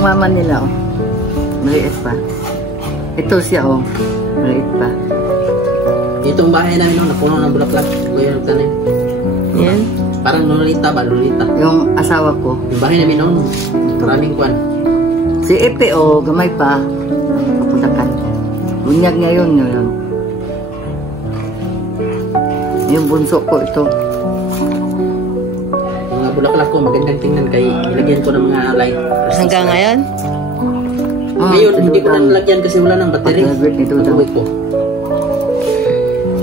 Yung mama nila, oh. Maliit pa. Ito siya, oh. Maliit pa. Itong bahay namin, no, napuno ng bulaklak. Kuya nagtanim. Yan. Parang Lolita ba? Lolita. Yung asawa ko. Yung bahay namin, no, maraming kwan. Si Epe, oh, gamay pa. Kapuntakan. Bunyag niya yun. Yung bunso ko, ito. Mga bulaklak ko, magandang tingnan kay ilagyan ko ng mga light. Hanggang ngayon? Ngayon, hindi ko na nalagyan kasi wala ng battery. Nagawit ko.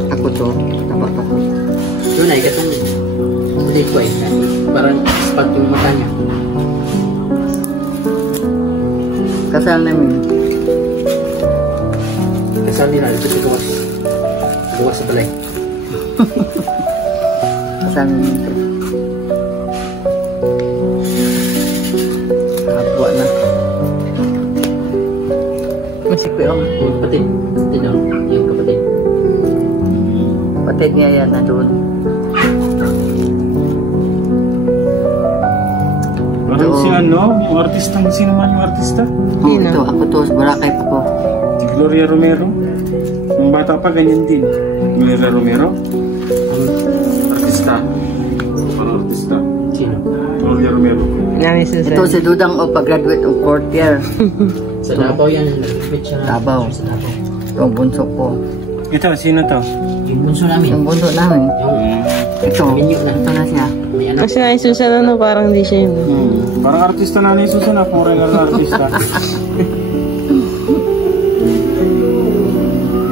Ako to, tapak ako. Yun ay, katong ulit ko eh. Parang spot yung mata niya. Kasal namin. Kasal nila, ito si Gawas. Gawas sa balay. Kasal namin ito. Kapwa na. Masikwi ako. Yung kapatid. Kapatid no? Yung kapatid. Kapatid niya yan na doon. Parang si ano, yung artista, sino man yung artista? Oh, ito, ako to, Boracay pa ko. Si Gloria Romero. Yung bata pa, ganyan din. Gloria Romero. Artista. Parang artista. Sino? Gloria Romero. Nami Susan. Ito si Dudang o pag-graduate o fourth year. Sa Davao yan. Nag-fit siya. Davao. Sa Davao. Ito ang bunso ko. Ito, sino to? Yung bunso namin. Yung bunso namin. Yung Ito. minyo na. Ito na siya. May anak. Kasi Nami Susan, ano, parang di siya yung... Parang artista na ni Susan, foreigner na artista.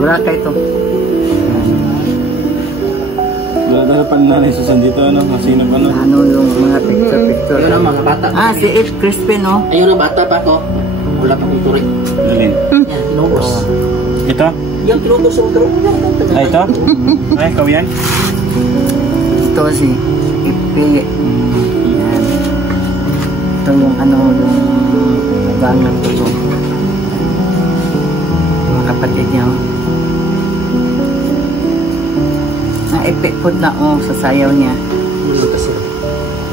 Boracay ito. Wala dahil pa na ni Susan dito, ano? Sino pa no? Ano yung mga picture-picture. Ayun ang mga bata. Ah, si Ed Crispin, no? Ayun ang bata pa ko. Wala pa kong turik. Alin? Yan, tinubos. Ito? Yung tinubos yung turik. Ay, ito? Ay, ikaw yan? Ito si Ipi. Yan. Ito yung ano, yung bangang ko ito. Mga kapatid niya. Ang Ipi po na, oh, sa sayaw niya.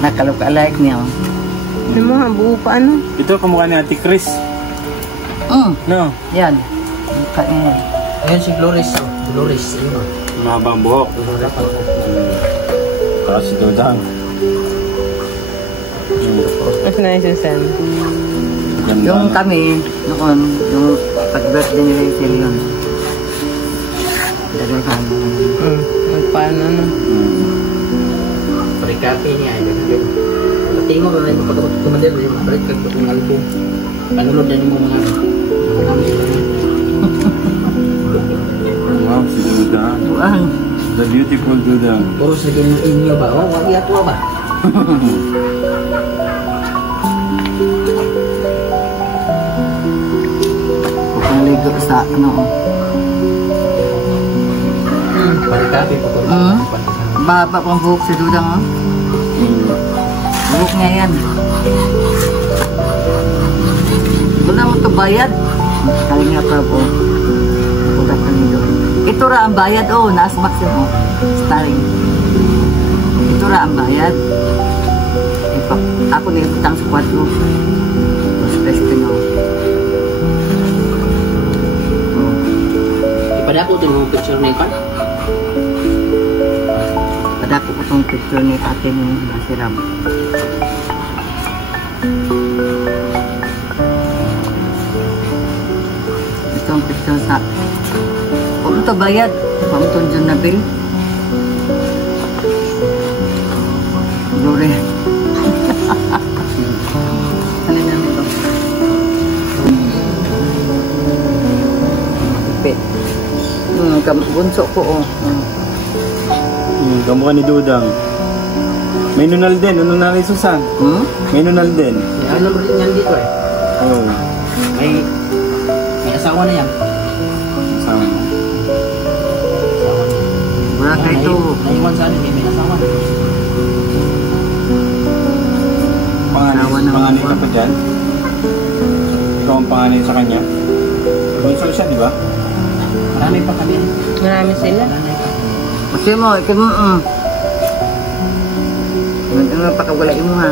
Nakalok-alike niya, oh. Yung mga buo pa, ano? Ito, kamukha ni Ate Chris. No? Yan. Mukha niya. Ayan si Glorious. Glorious. Ayun o. Mahabang buhok. Tapos si Dodang. Kasi Nami Susan. Yung kami, noon, yung pag-birthday ni Rachel yun. Dalahan. Magpaano, ano? Parikapi niya. Patingor na yung pagkakumandir. Balik ka kung album. Panulod na yung mga Wow, si Dodang. Buang. The beautiful Dodang. puro sa inyo ba? Oh, wag yato ba? Pupaligo sa ano. Parikapi po. Baba pang buhok si Dudang, oh. Buhok niya yan. Wala mo ito bayad. Kali nga pa po. Pugat na nito. Ito ra ang bayad, oh. Naas maximum. Starring. Ito ra ang bayad. Ako na ibutang sa 4. Mas best ko, no. Ipada ko itong picture na ipan. Padako ko itong picture ni ate mo nasiram. Itong picture sa kung ito bayad kung ito dyan na bill Glory. Ano na ito? Ipit. Bunso ko, oh. Kamukha ni Dodang. May nunal din. Ano na rin, Susan? May nunal din. Ano naman rin yan dito eh. Oo. May asawa na yan. Sama na. Boracay ito. Naiwan sa akin, may asawa na. Panganay ka pa dyan? Ikaw ang panganay sa kanya? Bunso siya, di ba? Marami pa kami. Marami sila. Marami pa. Kasi mo, ikaw mo, Ano pakawala mo, ha?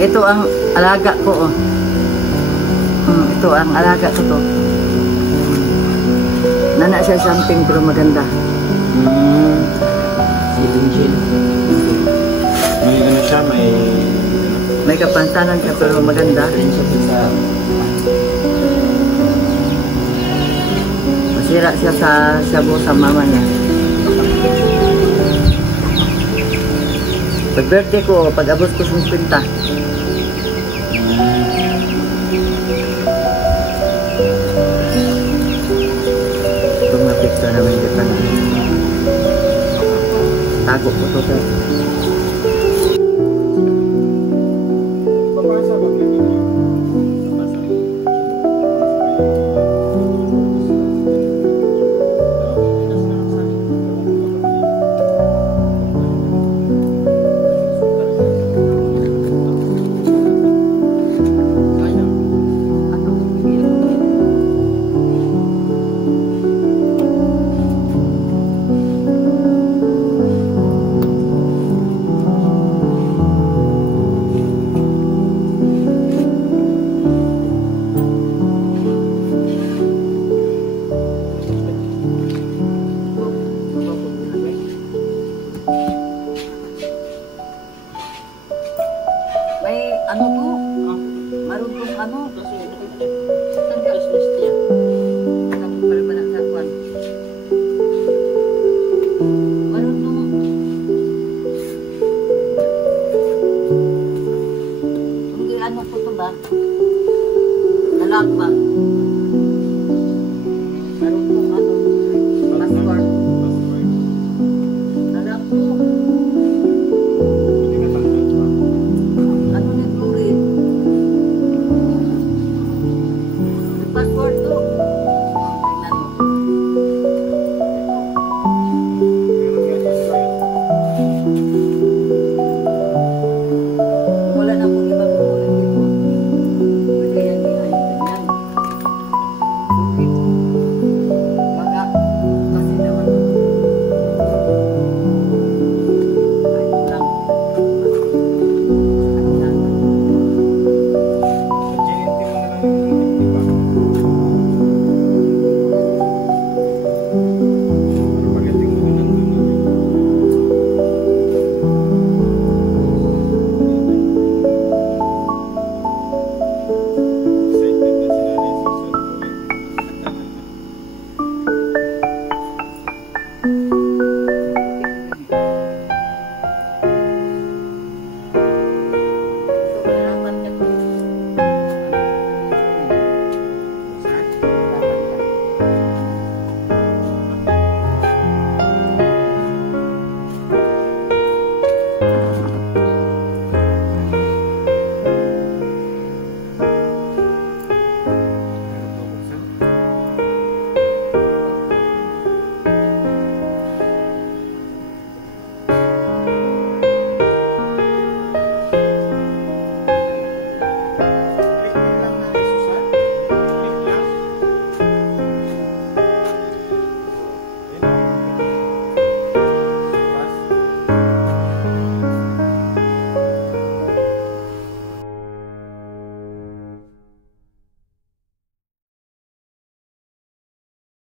ito ang alaga ko, oh. Ito ang alaga ko to. Nana siya something pero maganda. Siling. May ano siya, May kapansanan siya pero maganda. Masira siya sa shabu sa mama niya. Pag birthday ko, pag abot ko 50. Itong mga picture namin dito. Tago ko to.